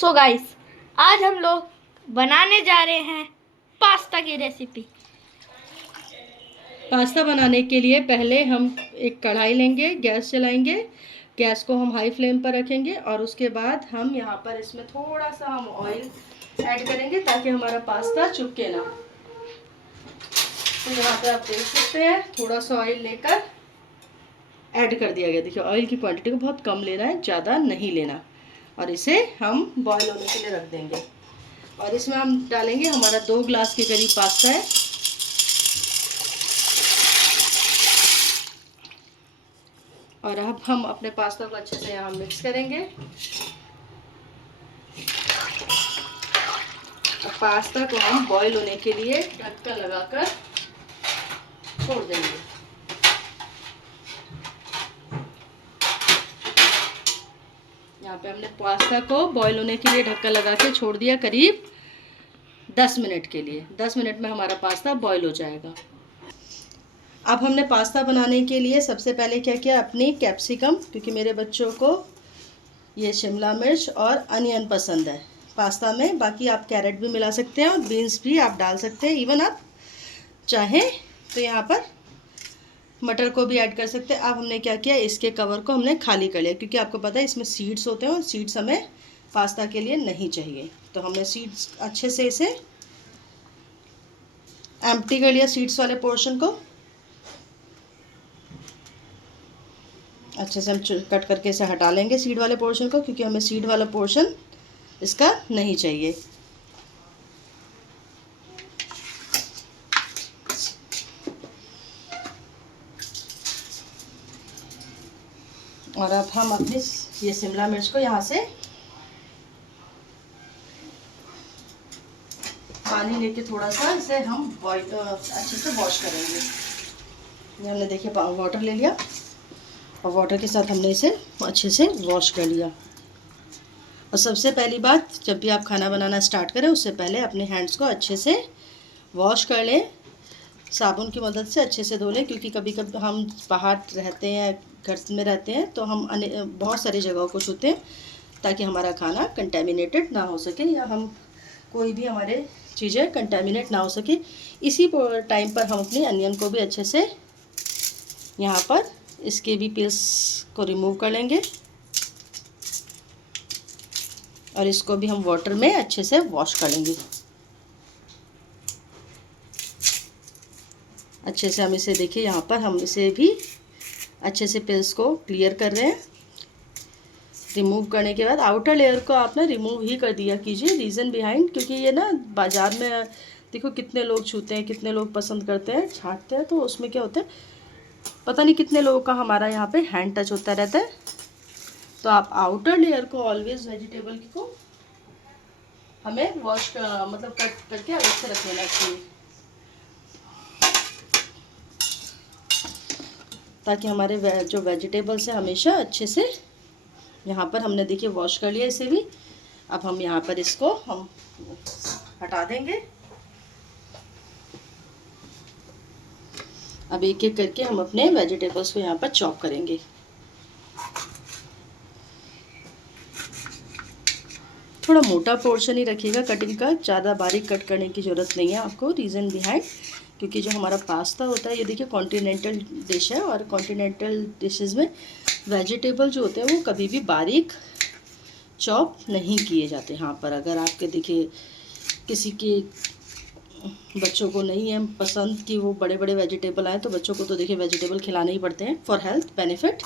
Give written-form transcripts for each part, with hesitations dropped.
So guys, आज हम लोग बनाने जा रहे हैं पास्ता की रेसिपी। पास्ता बनाने के लिए पहले हम एक कढ़ाई लेंगे, गैस जलाएंगे। गैस को हम हाई फ्लेम पर रखेंगे और उसके बाद हम यहाँ पर इसमें थोड़ा सा हम ऑयल ऐड करेंगे ताकि हमारा पास्ता चिपके ना। तो यहाँ पे आप देख सकते हैं थोड़ा सा ऑयल लेकर ऐड कर दिया गया। देखिए ऑयल की क्वांटिटी को बहुत कम लेना है, ज़्यादा नहीं लेना। और इसे हम बॉईल होने के लिए रख देंगे और इसमें हम डालेंगे, हमारा 2 ग्लास के करीब पास्ता है। और अब हम अपने पास्ता को अच्छे से यहाँ मिक्स करेंगे। अब पास्ता को हम बॉईल होने के लिए ढक्कन लगाकर छोड़ देंगे। यहाँ पे हमने पास्ता को बॉईल होने के लिए ढक्कन लगा के छोड़ दिया करीब 10 मिनट के लिए। 10 मिनट में हमारा पास्ता बॉईल हो जाएगा। अब हमने पास्ता बनाने के लिए सबसे पहले क्या किया, अपनी कैप्सिकम, क्योंकि मेरे बच्चों को ये शिमला मिर्च और अनियन पसंद है पास्ता में। बाकी आप कैरेट भी मिला सकते हैं और बीन्स भी आप डाल सकते हैं। इवन आप चाहें तो यहाँ पर मटर को भी ऐड कर सकते हैं। अब हमने क्या किया, इसके कवर को हमने खाली कर लिया, क्योंकि आपको पता है इसमें सीड्स होते हैं और सीड्स हमें पास्ता के लिए नहीं चाहिए। तो हमने सीड्स अच्छे से इसे एम्प्टी कर लिया। सीड्स वाले पोर्शन को अच्छे से हम कट करके इसे हटा लेंगे, सीड वाले पोर्शन को, क्योंकि हमें सीड वाला पोर्शन इसका नहीं चाहिए। और अब हम अपनी ये शिमला मिर्च को यहाँ से पानी लेके थोड़ा सा इसे हम बॉईल अच्छे से वॉश करेंगे। हमने देखिए वाटर ले लिया और वाटर के साथ हमने इसे अच्छे से वॉश कर लिया। और सबसे पहली बात, जब भी आप खाना बनाना स्टार्ट करें उससे पहले अपने हैंड्स को अच्छे से वॉश कर लें, साबुन की मदद से अच्छे से धो लें। क्योंकि कभी कभी हम बाहर रहते हैं, घर में रहते हैं, तो हम बहुत सारी जगहों को छूते हैं ताकि हमारा खाना कंटेमिनेटेड ना हो सके या हम कोई भी हमारे चीज़ें कंटेमिनेट ना हो सके। इसी टाइम पर हम अपनी अनियन को भी अच्छे से यहाँ पर इसके भी पील्स को रिमूव कर लेंगे और इसको भी हम वाटर में अच्छे से वॉश कर लेंगे। अच्छे से हम इसे देखिए, यहाँ पर हम इसे भी अच्छे से पील्स को क्लियर कर रहे हैं। रिमूव करने के बाद आउटर लेयर को आप ना रिमूव ही कर दिया कीजिए। रीज़न बिहाइंड, क्योंकि ये ना बाज़ार में देखो कितने लोग छूते हैं, कितने लोग पसंद करते हैं, छांटते हैं, तो उसमें क्या होता है पता नहीं कितने लोगों का हमारा यहाँ पे हैंड टच होता रहता है। तो आप आउटर लेयर को ऑलवेज वेजिटेबल को हमें वॉश मतलब कट करके अलग से रख लेना चाहिए, ताकि हमारे जो वेजिटेबल्स हैं हमेशा अच्छे से, यहाँ पर हमने देखिए वॉश कर लिया इसे भी। अब हम यहाँ पर इसको हम हटा देंगे। अब एक एक करके हम अपने वेजिटेबल्स को यहाँ पर चॉप करेंगे। थोड़ा मोटा पोर्शन ही रखिएगा कटिंग का, ज़्यादा बारीक कट करने की ज़रूरत नहीं है आपको। रीज़न बिहाइंड, क्योंकि जो हमारा पास्ता होता है ये देखिए कॉन्टिनेंटल डिश है और कॉन्टिनेंटल डिशेस में वेजिटेबल जो होते हैं वो कभी भी बारीक चॉप नहीं किए जाते। यहाँ पर अगर आपके देखिए किसी के बच्चों को नहीं है पसंद कि वो बड़े बड़े वेजिटेबल आए, तो बच्चों को तो देखिए वेजिटेबल खिलाने ही पड़ते हैं फॉर हेल्थ बेनिफिट,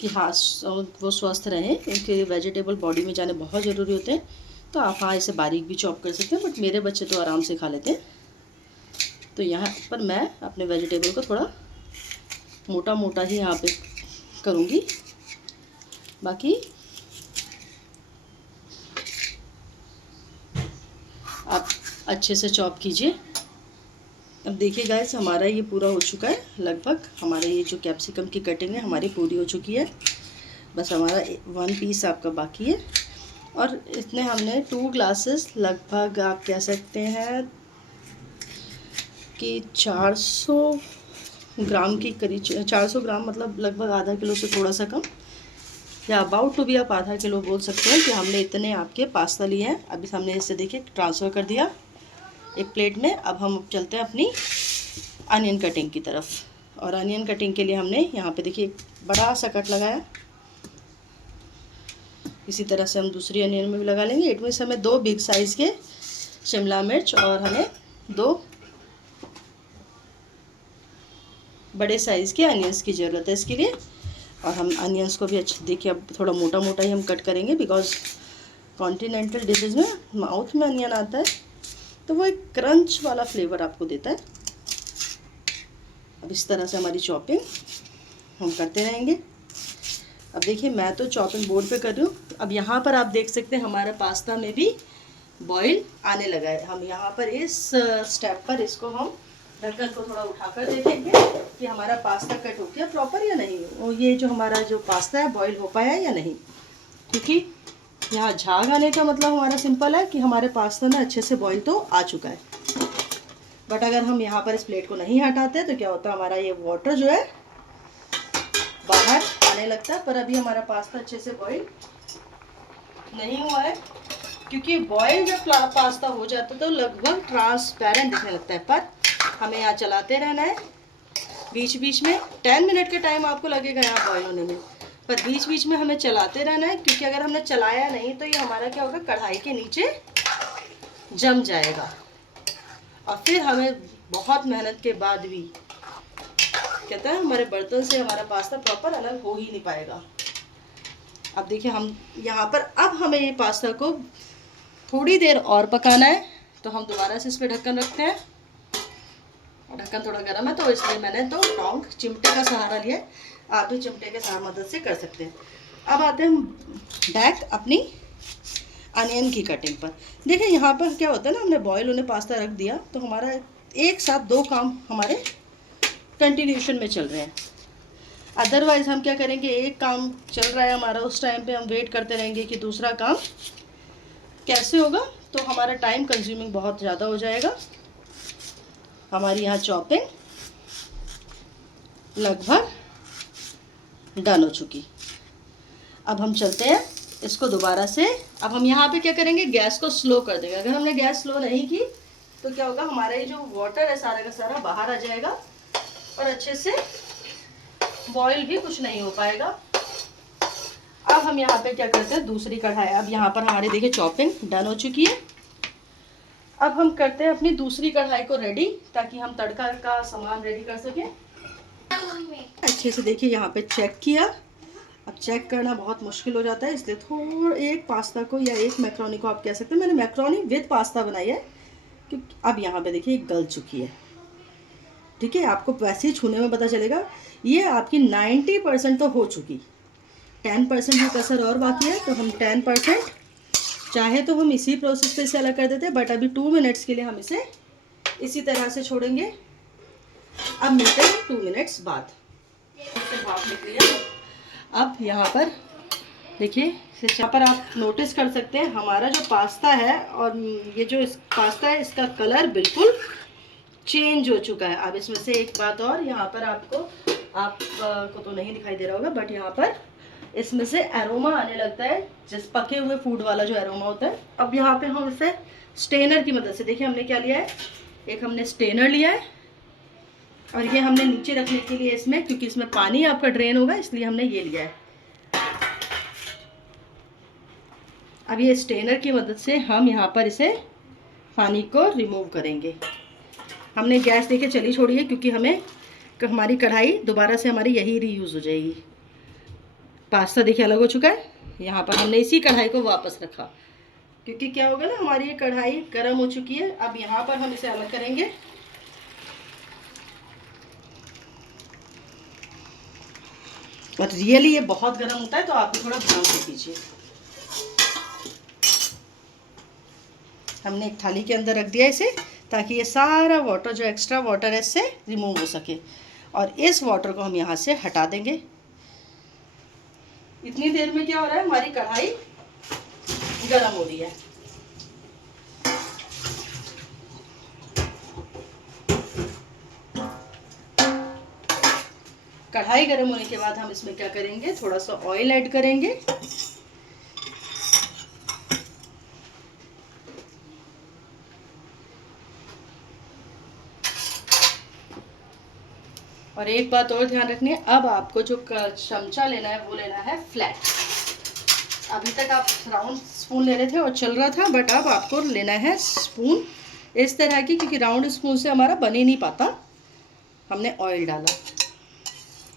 कि हाँ वो स्वस्थ रहें। उनके वेजिटेबल बॉडी में जाने बहुत ज़रूरी होते हैं। तो आप हाँ इसे बारीक भी चॉप कर सकते हैं, बट मेरे बच्चे तो आराम से खा लेते हैं। तो यहाँ पर मैं अपने वेजिटेबल को थोड़ा मोटा मोटा ही यहाँ पे करूँगी। बाकी आप अच्छे से चॉप कीजिए। अब देखिए गाइस, हमारा ये पूरा हो चुका है लगभग। हमारे ये जो कैप्सिकम की कटिंग है हमारी पूरी हो चुकी है। बस हमारा 1 पीस आपका बाकी है। और इसमें हमने 2 ग्लासेस लगभग आप कह सकते हैं कि 400 ग्राम की करीब, 400 ग्राम मतलब लगभग आधा किलो से थोड़ा सा कम या अबाउट टू भी आप आधा किलो बोल सकते हैं कि हमने इतने आपके पास्ता लिए हैं। अभी हमने इसे देखिए ट्रांसफ़र कर दिया एक प्लेट में। अब हम चलते हैं अपनी अनियन कटिंग की तरफ। और अनियन कटिंग के लिए हमने यहाँ पे देखिए एक बड़ा सा कट लगाया। इसी तरह से हम दूसरी अनियन में भी लगा लेंगे। इट मीन्स हमें 2 बिग साइज़ के शिमला मिर्च और हमें 2 बड़े साइज़ के अनियंस की ज़रूरत है इसके लिए। और हम अनियंस को भी अच्छे देखिए अब थोड़ा मोटा मोटा ही हम कट करेंगे, बिकॉज़ कॉन्टिनेंटल डिशेज़ में माउथ में अनियन आता है तो वो एक क्रंच वाला फ्लेवर आपको देता है। अब इस तरह से हमारी चॉपिंग हम करते रहेंगे। अब देखिए मैं तो चॉपिंग बोर्ड पे कर रही हूँ। अब यहाँ पर आप देख सकते हैं हमारा पास्ता में भी बॉईल आने लगा है। हम यहाँ पर इस स्टेप पर इसको हम ढक्कन को थोड़ा उठाकर देखेंगे कि हमारा पास्ता कट हो गया प्रॉपर या नहीं, और ये जो हमारा जो पास्ता है बॉईल हो पाया या नहीं। क्योंकि यहाँ झाग आने का मतलब हमारा सिंपल है कि हमारे पास्ता में अच्छे से बॉईल तो आ चुका है। बट अगर हम यहाँ पर इस प्लेट को नहीं हटाते तो क्या होता है, हमारा ये वाटर जो है बाहर आने लगता है। पर अभी हमारा पास्ता अच्छे से बॉईल नहीं हुआ है, क्योंकि बॉईल जब पास्ता हो जाता है तो लगभग ट्रांसपेरेंट दिखने लगता है। पर हमें यहाँ चलाते रहना है बीच बीच में। 10 मिनट का टाइम आपको लगेगा यहाँ बॉईल होने में, पर बीच बीच में हमें चलाते रहना है। क्योंकि अगर हमने चलाया नहीं तो ये हमारा क्या होगा, कढ़ाई के नीचे जम जाएगा और फिर हमें बहुत मेहनत के बाद भी कहता है हमारे बर्तन से हमारा पास्ता प्रॉपर अलग हो ही नहीं पाएगा। अब देखिए हम यहाँ पर अब हमें ये पास्ता को थोड़ी देर और पकाना है, तो हम दोबारा से इस पर ढक्कन रखते हैं। ढक्कन थोड़ा गर्म है तो इसलिए मैंने तो टोंग चिमटे का सहारा लिया। आप भी चिमटे के सहारा मदद से कर सकते हैं। अब आते हैं हम बैक अपनी अनियन की कटिंग पर। देखिए यहाँ पर क्या होता है ना, हमने बॉयल होने पास्ता रख दिया तो हमारा एक साथ 2 काम हमारे कंटिन्यूशन में चल रहे हैं। अदरवाइज़ हम क्या करेंगे, एक काम चल रहा है हमारा, उस टाइम पे हम वेट करते रहेंगे कि दूसरा काम कैसे होगा, तो हमारा टाइम कंज्यूमिंग बहुत ज़्यादा हो जाएगा। हमारी यहाँ चॉपिंग लगभग डन हो चुकी। अब हम चलते हैं इसको दोबारा से। अब हम यहाँ पे क्या करेंगे, गैस को स्लो कर देंगे। अगर हमने गैस स्लो नहीं की तो क्या होगा, हमारा ये जो वाटर है सारा का सारा बाहर आ जाएगा और अच्छे से बॉईल भी कुछ नहीं हो पाएगा। अब हम यहाँ पे क्या करते हैं, दूसरी कढ़ाई। अब यहाँ पर हमारी देखिए चॉपिंग डन हो चुकी है। अब हम करते हैं अपनी दूसरी कढ़ाई को रेडी, ताकि हम तड़का का सामान रेडी कर सकें। अच्छे से देखिए यहाँ पे चेक किया। अब चेक करना बहुत मुश्किल हो जाता है, इसलिए थोड़ा एक पास्ता को या एक मैक्रोनी को आप कह सकते हैं, मैंने मैक्रोनी विद पास्ता बनाई है। क्योंकि अब यहाँ पे देखिए गल चुकी है। ठीक है, आपको वैसे ही छूने में पता चलेगा। ये आपकी 90% तो हो चुकी, 10% भी कसर और बाकी है। तो हम 10% चाहे तो हम इसी प्रोसेस पे इसे अलग कर देते हैं, बट अभी 2 मिनट्स के लिए हम इसे इसी तरह से छोड़ेंगे। अब मिलते हैं 2 मिनट्स बाद। भाप निकली है। अब यहाँ पर देखिए, यहाँ पर आप नोटिस कर सकते हैं हमारा जो पास्ता है और ये जो इस पास्ता है इसका कलर बिल्कुल चेंज हो चुका है। अब इसमें से एक बात और, यहाँ पर आपको तो नहीं दिखाई दे रहा होगा, बट यहाँ पर इसमें से एरोमा आने लगता है, जिस पके हुए फूड वाला जो एरोमा होता है। अब यहाँ पे हम इसे स्टेनर की मदद से, देखिए हमने क्या लिया है, एक हमने स्टेनर लिया है और ये हमने नीचे रखने के लिए इसमें, क्योंकि इसमें पानी आपका ड्रेन होगा, इसलिए हमने ये लिया है। अब ये स्टेनर की मदद से हम यहाँ पर इसे पानी को रिमूव करेंगे। हमने गैस देखिए चली छोड़ी है, क्योंकि हमारी कढ़ाई दोबारा से हमारी यही रीयूज़ हो जाएगी। पास्ता देखिए अलग हो चुका है। यहाँ पर हमने इसी कढ़ाई को वापस रखा, क्योंकि क्या होगा ना, हमारी ये कढ़ाई गर्म हो चुकी है। अब यहाँ पर हम इसे अलग करेंगे। और रियली ये बहुत गर्म होता है, तो आप भी थोड़ा ध्यान से कीजिए। हमने एक थाली के अंदर रख दिया इसे, ताकि ये सारा वाटर, जो एक्स्ट्रा वाटर है, इससे रिमूव हो सके। और इस वाटर को हम यहाँ से हटा देंगे। इतनी देर में क्या हो रहा है, हमारी कढ़ाई गर्म हो रही है। कढ़ाई गर्म होने के बाद हम इसमें क्या करेंगे, थोड़ा सा ऑयल ऐड करेंगे। और एक बात और ध्यान रखनी है, अब आपको जो चमचा लेना है वो लेना है फ्लैट। अभी तक आप राउंड स्पून ले रहे थे और चल रहा था, बट अब आपको लेना है स्पून इस तरह की, क्योंकि राउंड स्पून से हमारा बन ही नहीं पाता। हमने ऑयल डाला,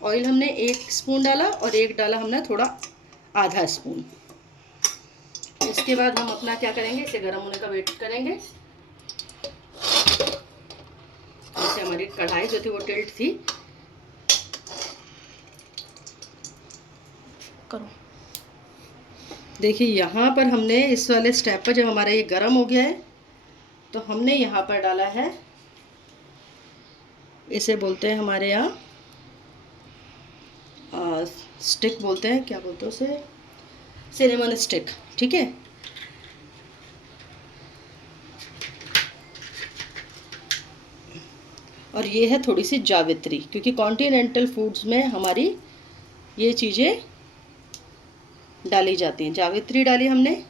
ऑयल हमने 1 स्पून डाला और एक डाला हमने थोड़ा आधा स्पून। इसके बाद हम अपना क्या करेंगे, इसे गर्म होने का वेट करेंगे। जैसे हमारी कढ़ाई जो थी वो टिल्ट थी, करो। देखिए यहाँ पर हमने इस वाले स्टेप पर जब हमारा ये गर्म हो गया है तो हमने यहाँ पर डाला है, इसे बोलते हैं हमारे यहाँ स्टिक बोलते हैं, क्या बोलते हैं उसे, सिनेमन स्टिक, ठीक है। और ये है थोड़ी सी जावित्री, क्योंकि कॉन्टिनेंटल फूड्स में हमारी ये चीज़ें डाली जाती हैं। जावित्री डाली हमने,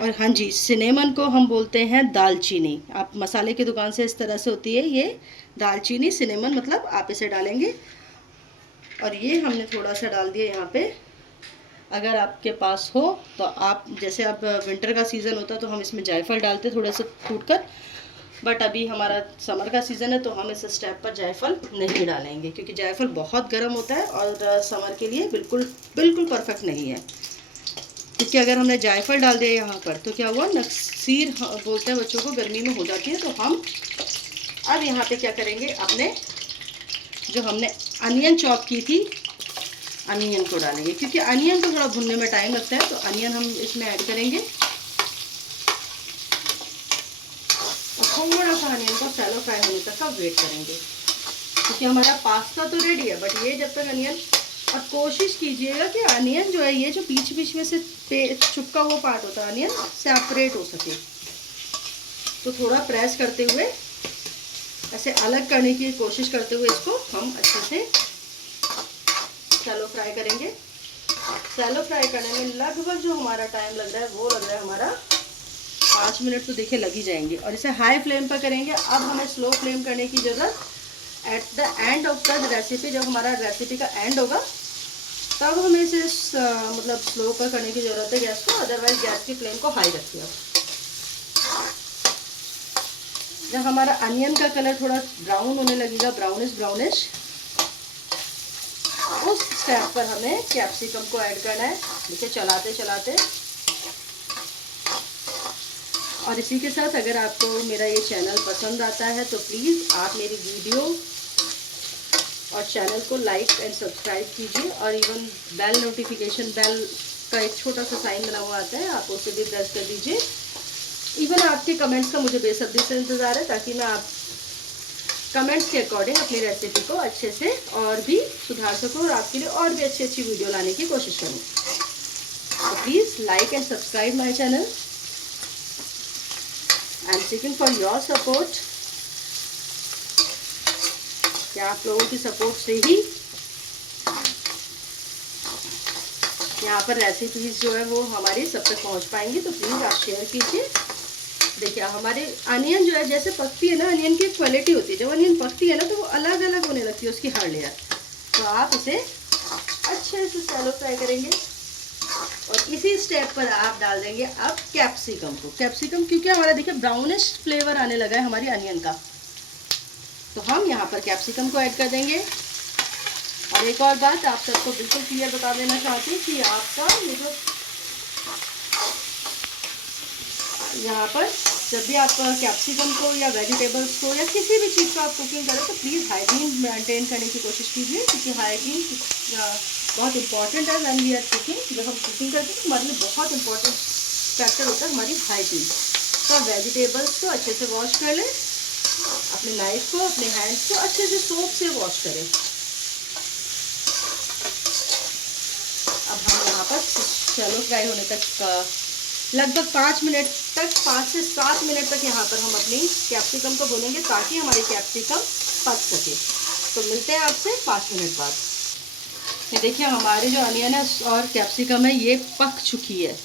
और हाँ जी, सिनेमन को हम बोलते हैं दालचीनी। आप मसाले की दुकान से इस तरह से होती है ये दालचीनी, सिनेमन मतलब आप इसे डालेंगे। और ये हमने थोड़ा सा डाल दिया यहाँ पे। अगर आपके पास हो तो आप, जैसे अब विंटर का सीज़न होता तो हम इसमें जायफल डालते थोड़ा सा कूट कर, बट अभी हमारा समर का सीज़न है तो हम इस स्टेप पर जायफल नहीं डालेंगे, क्योंकि जायफल बहुत गर्म होता है और समर के लिए बिल्कुल बिल्कुल परफेक्ट नहीं है। क्योंकि अगर हमने जायफल डाल दिया यहाँ पर तो क्या हुआ, नक्सीर बोलते हैं बच्चों को, गर्मी में हो जाती है। तो हम अब यहाँ पे क्या करेंगे, अपने जो हमने अनियन चॉप की थी, अनियन को डालेंगे, क्योंकि अनियन को थोड़ा भुनने में टाइम लगता है। तो अनियन हम इसमें ऐड करेंगे और थोड़ा सा अनियन को शैलो फ्राई होने तक का वेट करेंगे, क्योंकि हमारा पास्ता तो रेडी है, बट ये जब तक अनियन, और कोशिश कीजिएगा कि अनियन जो है ये जो बीच बीच में से चुपका हुआ पार्ट होता है अनियन सेपरेट हो सके। तो थोड़ा प्रेस करते हुए, ऐसे अलग करने की कोशिश करते हुए इसको हम अच्छे से शैलो फ्राई करेंगे। शैलो फ्राई करने में लगभग जो हमारा टाइम लग रहा है वो लग रहा है हमारा 5 मिनट, तो देखिए लग ही जाएंगे। और इसे हाई फ्लेम पर करेंगे। अब हमें स्लो फ्लेम करने की ज़रूरत at the end of the recipe, जब हमारा रेसिपी का एंड होगा तब हमें इसे मतलब स्लो पर करने की ज़रूरत है गैस को, अदरवाइज गैस की फ्लेम को हाई रखिए। जब हमारा अनियन का कलर थोड़ा ब्राउन होने लगेगा, ब्राउनिश, उस स्टेप पर हमें कैप्सिकम को ऐड करना है, इसे चलाते चलाते। और इसी के साथ अगर आपको मेरा ये चैनल पसंद आता है तो प्लीज़ आप मेरी वीडियो और चैनल को लाइक एंड सब्सक्राइब कीजिए, और इवन बेल नोटिफिकेशन बेल का एक छोटा सा साइन बना हुआ आता है, आप उसे भी प्रेस कर दीजिए। इवन आपके कमेंट्स का मुझे बेसब्री से इंतज़ार है, ताकि मैं आप कमेंट्स के अकॉर्डिंग अपनी रेसिपी को अच्छे से और भी सुधार सकूं और आपके लिए और भी अच्छी अच्छी वीडियो लाने की कोशिश करूं। तो please like and subscribe my channel. I am seeking for your support. क्या आप लोगों की सपोर्ट से ही यहाँ पर रेसिपीज जो है वो हमारी सब तक पहुँच पाएंगी। तो प्लीज़ आप शेयर कीजिए। देखिए हमारे अनियन जो है जैसे पकती है ना, अनियन की एक क्वालिटी होती है, जब अनियन पकती है ना तो वो अलग अलग होने लगती है उसकी हर लेयर। तो आप इसे अच्छे से शैलो फ्राई करेंगे और इसी स्टेप पर आप डाल देंगे अब कैप्सिकम को। कैप्सिकम क्योंकि हमारा देखिए ब्राउनिश फ्लेवर आने लगा है हमारी अनियन का, तो हम यहाँ पर कैप्सिकम को ऐड कर देंगे। और एक और बात आप सबको बिल्कुल क्लियर बता देना चाहती हूँ कि आपका ये जो यहाँ पर जब भी आप कैप्सिकम को या वेजिटेबल्स को या किसी भी चीज़ को आप कुकिंग करें तो प्लीज़ हाइजीन मेंटेन करने की कोशिश कीजिए, क्योंकि हाइजीन बहुत इंपॉर्टेंट है। व्हेन वी आर कुकिंग, जब हम कुकिंग करते हैं तो हमारे लिए बहुत इंपॉर्टेंट फैक्टर होता है हमारी हाइजीन। तो आप वेजिटेबल्स को अच्छे से वॉश कर लें, अपने नाइफ को, अपने हैंड्स को अच्छे से सोप से वॉश करें। अब हम यहाँ पर शैलो फ्राई होने तक लगभग 5 मिनट तक 5 से 7 मिनट तक यहाँ पर हम अपनी कैप्सिकम को भूनेंगे ताकि हमारी कैप्सिकम पक सके। तो मिलते हैं आपसे 5 मिनट बाद। ये देखिए हमारी जो अनियन है और कैप्सिकम है ये पक चुकी है।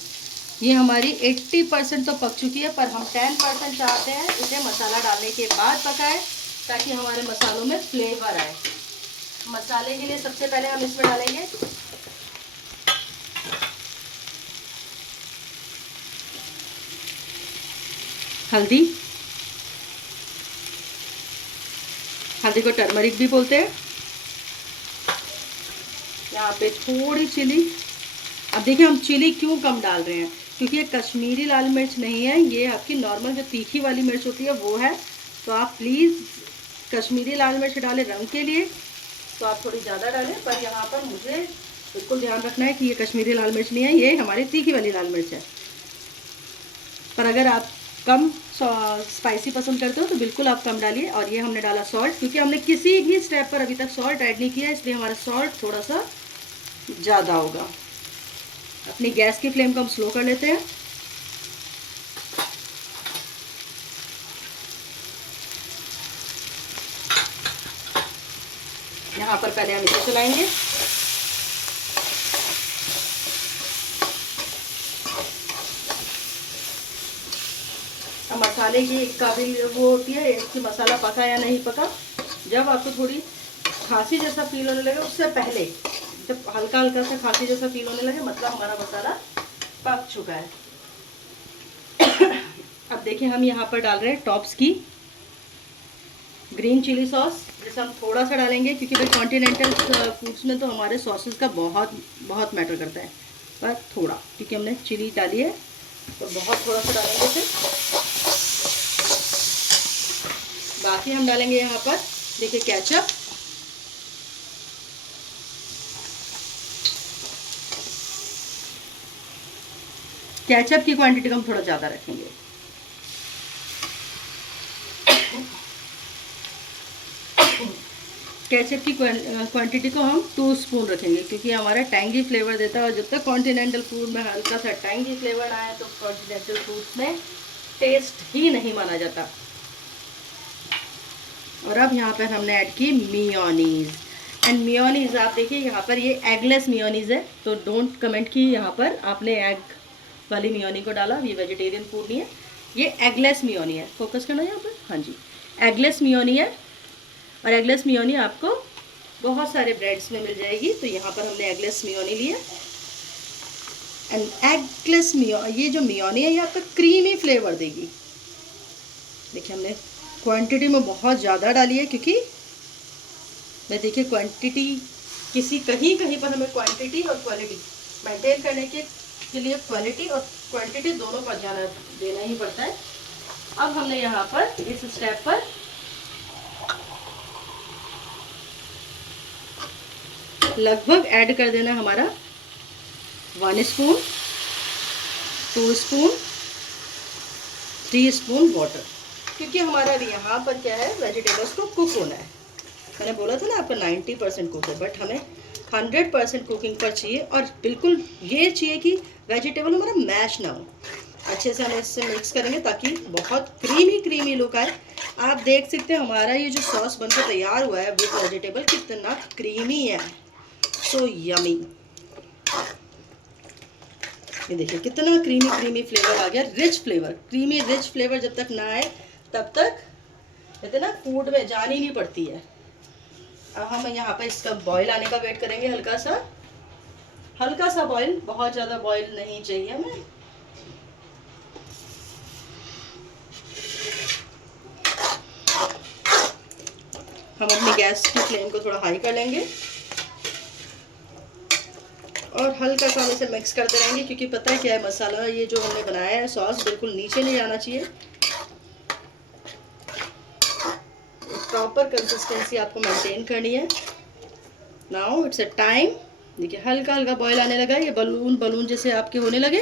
ये हमारी 80% तो पक चुकी है, पर हम 10% चाहते हैं इसे मसाला डालने के बाद पकाएं ताकि हमारे मसालों में फ्लेवर आए। मसाले के लिए सबसे पहले हम इसमें डालेंगे हल्दी। हल्दी को टर्मरिक भी बोलते हैं। यहाँ पे थोड़ी चिली। अब देखिए हम चिली क्यों कम डाल रहे हैं, क्योंकि ये कश्मीरी लाल मिर्च नहीं है, ये आपकी नॉर्मल जो तीखी वाली मिर्च होती है वो है। तो आप प्लीज़ कश्मीरी लाल मिर्च डालें रंग के लिए तो आप थोड़ी ज़्यादा डालें, पर यहाँ पर मुझे बिल्कुल ध्यान रखना है कि ये कश्मीरी लाल मिर्च नहीं है, ये हमारी तीखी वाली लाल मिर्च है। पर अगर आप कम स्पाइसी पसंद करते हो तो बिल्कुल आप कम डालिए। और ये हमने डाला सॉल्ट, क्योंकि हमने किसी भी स्टेप पर अभी तक सॉल्ट ऐड नहीं किया, इसलिए हमारा सॉल्ट थोड़ा सा ज़्यादा होगा। अपनी गैस की फ्लेम को हम स्लो कर लेते हैं। यहाँ पर पहले हम इसे चलाएंगे। अब मसाले की एक काबिल वो होती है कि मसाला पका या नहीं पका। जब आपको थोड़ी खांसी जैसा फील होने लगे उससे पहले, जब हल्का हल्का सा खांसी जैसा फील होने लगे, मतलब हमारा मसाला पक चुका है। अब देखिए हम यहाँ पर डाल रहे हैं टॉप्स की ग्रीन चिली सॉस, जिसे हम थोड़ा सा डालेंगे क्योंकि भाई कॉन्टिनेंटल फूड्स में तो हमारे सॉसेस का बहुत मैटर करता है, पर थोड़ा, क्योंकि हमने चिली डाली है तो बहुत थोड़ा सा डालेंगे। फिर बाकी हम डालेंगे यहाँ पर देखिए केचप। केचप की क्वांटिटी को हम थोड़ा ज़्यादा रखेंगे। केचप की क्वांटिटी को हम 2 स्पून रखेंगे, क्योंकि हमारा टैंगी फ्लेवर देता है, और जब तक कॉन्टिनेंटल फूड में हल्का सा टैंगी फ्लेवर आए तो कॉन्टिनेंटल फूड में टेस्ट ही नहीं माना जाता। और अब यहाँ पर हमने ऐड की मेयोनीज़। एंड मेयोनीज़ आप देखिए यहाँ पर ये एगलेस मेयोनीज़ है, तो डोंट कमेंट कि यहाँ पर आपने एग वाली मेयोनी को डाला, ये वेजिटेरियन फूड नहीं है, ये एगलेस मेयोनी है। फोकस करना यहाँ पर, हाँ जी, एगलेस मेयोनी है। और एगलेस मेयोनी आपको बहुत सारे ब्रेड्स में मिल जाएगी, तो यहाँ पर हमने एगलेस मेयोनी लिया। एंड एगलेस ये जो मेयोनी है ये आपका क्रीमी फ्लेवर देगी। देखिए हमने क्वांटिटी में बहुत ज़्यादा डाली है, क्योंकि मैं देखिए क्वांटिटी कहीं पर हमें क्वांटिटी और क्वालिटी मेंटेन करने के लिए क्वालिटी और क्वांटिटी दोनों पर ध्यान देना ही पड़ता है। अब हमने यहाँ पर इस स्टेप पर लगभग ऐड कर देना हमारा 1 स्पून, 2 स्पून, 3 स्पून वाटर, क्योंकि हमारा यहाँ पर क्या है, वेजिटेबल्स को कुक होना है। मैंने बोला था ना आपका 90% कुक है, बट हमें 100% कुकिंग पर चाहिए। और बिल्कुल ये चाहिए कि वेजिटेबल हमारा मैश ना हो। अच्छे से हम इससे मिक्स करेंगे ताकि बहुत क्रीमी लुक आए। आप देख सकते हैं हमारा ये जो सॉस बनकर तैयार हुआ है विद वेजिटेबल कितना क्रीमी है, सो यमी। ये देखिए कितना क्रीमी फ्लेवर आ गया, rich flavour, creamy rich flavour जब तक ना आए तब तक कहते ना फूड में जान ही नहीं पड़ती है। अब हम यहाँ पर इसका बॉईल आने का वेट करेंगे, हल्का सा बॉईल, बहुत ज़्यादा बॉईल नहीं चाहिए हमें। हम अपनी गैस की फ्लेम को थोड़ा हाई कर लेंगे और हल्का सा हम इसे मिक्स करते रहेंगे, क्योंकि पता है क्या है, मसाला ये जो हमने बनाया है सॉस बिल्कुल नीचे नहीं जाना चाहिए। प्रॉपर कंसिस्टेंसी आपको मेंटेन करनी है। Now it's a time. देखिए हल्का बॉईल आने लगा, ये बलून जैसे आपके होने लगे,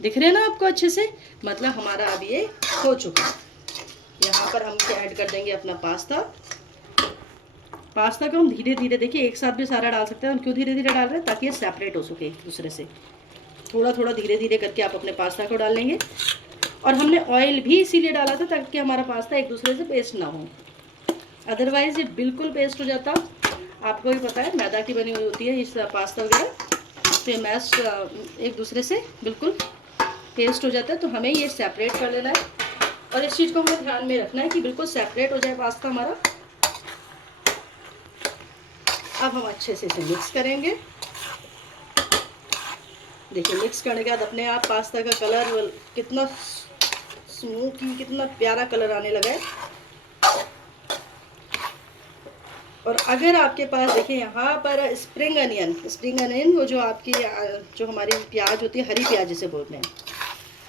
दिख रहे हैं ना आपको अच्छे से, मतलब हमारा अब ये हो चुका है। यहाँ पर हम क्या ऐड कर देंगे अपना पास्ता को हम धीरे धीरे, देखिए एक साथ भी सारा डाल सकते हैं। हम क्यों धीरे धीरे डाल रहे हैं, ताकि ये सेपरेट हो सके एक दूसरे से। थोड़ा थोड़ा धीरे धीरे करके आप अपने पास्ता को डाल लेंगे। और हमने ऑयल भी इसीलिए डाला था ताकि हमारा पास्ता एक दूसरे से पेस्ट ना हो, अदरवाइज़ ये बिल्कुल पेस्ट हो जाता। आपको भी पता है मैदा की बनी हुई होती है इस पास्ता वगैरह, तो ये मैश एक दूसरे से बिल्कुल पेस्ट हो जाता है। तो हमें ये सेपरेट कर लेना है और इस चीज़ को हमें ध्यान में रखना है कि बिल्कुल सेपरेट हो जाए पास्ता हमारा। अब हम अच्छे से इसे मिक्स करेंगे। देखिए मिक्स करने के बाद अपने आप पास्ता का कलर कितना स्मूथी, कितना प्यारा कलर आने लगा है। और अगर आपके पास देखिए यहाँ पर स्प्रिंग अनियन वो जो आपकी जो हमारी प्याज होती है, हरी प्याज जिसे बोलते हैं,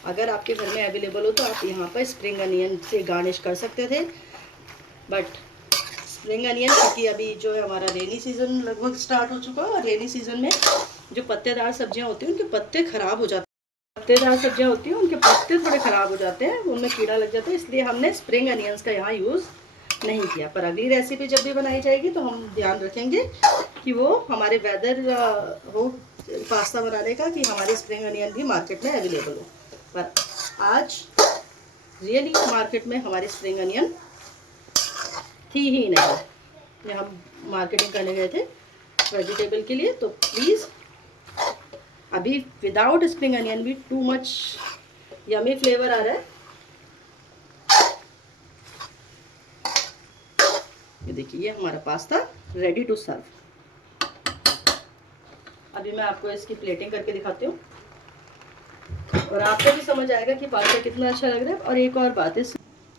अगर आपके घर में अवेलेबल हो तो आप यहाँ पर स्प्रिंग अनियन से गार्निश कर सकते थे। बट स्प्रिंग अनियन क्योंकि अभी जो है हमारा रेनी सीज़न लगभग स्टार्ट हो चुका है और रेनी सीज़न में जो पत्तेदार सब्जियाँ होती हैं उनके पत्ते ख़राब हो जाते हैं, पत्तेदार सब्जियाँ होती हैं उनके पत्ते थोड़े ख़राब हो जाते हैं, उनमें कीड़ा लग जाता है, इसलिए हमने स्प्रिंग अनियंस का यहाँ यूज़ नहीं किया। पर अगली रेसिपी जब भी बनाई जाएगी तो हम ध्यान रखेंगे कि वो हमारे वेदर हो पास्ता बनाने का कि हमारे स्प्रिंग अनियन भी मार्केट में अवेलेबल हो। पर आज रियली मार्केट में हमारी स्प्रिंग अनियन थी ही नहीं। हम मार्केटिंग करने गए थे वेजिटेबल के लिए, तो प्लीज़ अभी विदाउट स्प्रिंग अनियन भी टू मच यमी फ्लेवर आ रहा है। ये देखिए ये हमारा पास्ता रेडी टू सर्व। अभी मैं आपको इसकी प्लेटिंग करके दिखाती हूँ और आपको भी समझ आएगा कि पास्ता कितना अच्छा लग रहा है। और एक और बात है,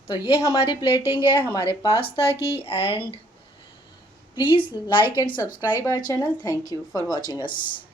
तो ये हमारी प्लेटिंग है हमारे पास्ता की। And please like and subscribe our channel. Thank you for watching us.